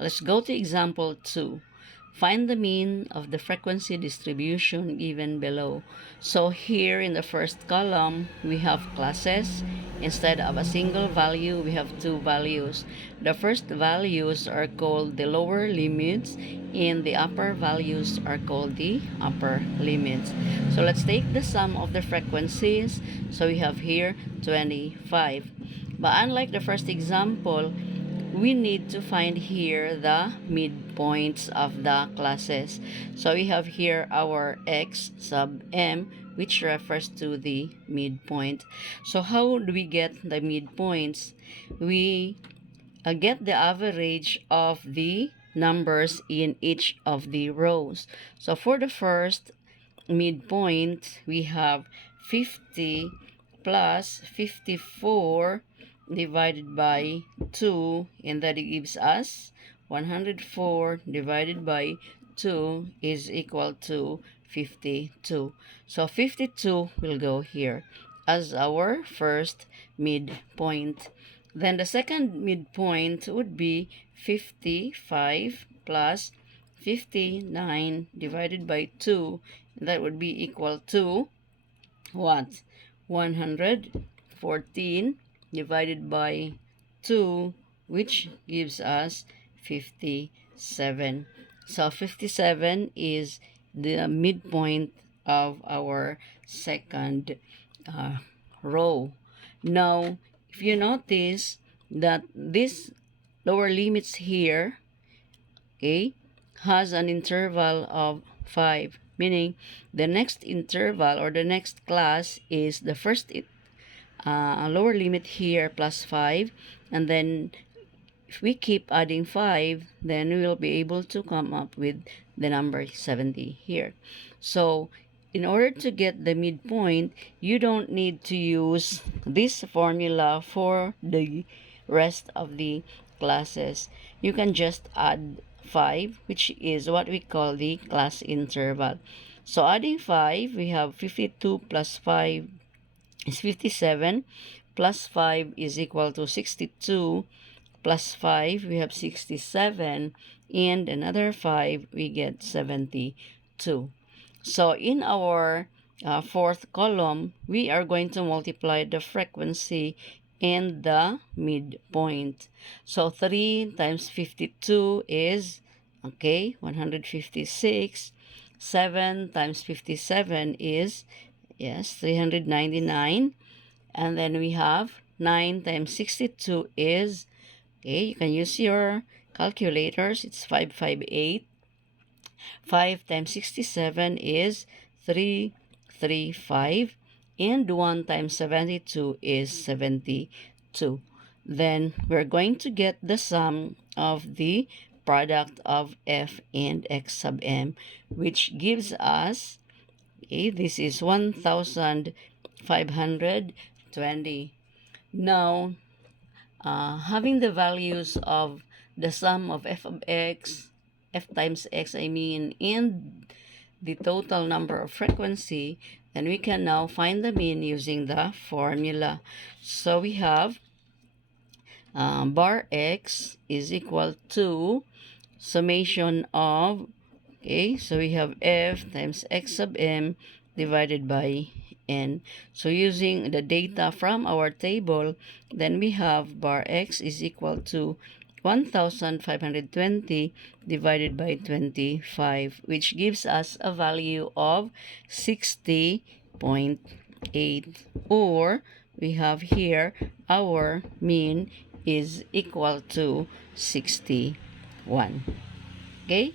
Let's go to example 2. Find the mean of the frequency distribution given below. So here in the first column, we have classes. Instead of a single value, we have two values. The first values are called the lower limits, and the upper values are called the upper limits. So let's take the sum of the frequencies. So we have here 25. But unlike the first example, we need to find here the midpoints of the classes. So we have here our x sub m, which refers to the midpoint. So how do we get the midpoints? We get the average of the numbers in each of the rows. So for the first midpoint, we have 50 plus 54 divided by 2, and that gives us 104 divided by 2 is equal to 52. So 52 will go here as our first midpoint. Then the second midpoint would be 55 plus 59 divided by 2. That would be equal to what? 114 divided by 2, which gives us 57. So 57 is the midpoint of our second row. Now, if you notice that this lower limits here, okay, has an interval of 5, meaning the next interval or the next class is the first lower limit here plus 5, and then if we keep adding 5, then we will be able to come up with the number 70 here. So in order to get the midpoint, you don't need to use this formula for the rest of the classes. You can just add 5, which is what we call the class interval. So adding 5, we have 52 plus 5 is 57, plus 5 is equal to 62, plus 5 we have 67, and another 5 we get 72. So in our fourth column, we are going to multiply the frequency and the midpoint. So 3 times 52 is, okay, 156. 7 times 57 is, yes, 399. And then we have 9 times 62 is, okay, you can use your calculators, it's 558. 5 times 67 is 335. And 1 times 72 is 72. Then we're going to get the sum of the product of f and x sub m, which gives us, okay, this is 1,520. Now, having the values of the sum of f of x, f times x, I mean, and the total number of frequency, then we can now find the mean using the formula. So we have bar x is equal to summation of, okay, so we have f times x sub m divided by n. So using the data from our table, then we have bar x is equal to 1,520 divided by 25, which gives us a value of 60.8, or we have here our mean is equal to 61. Okay,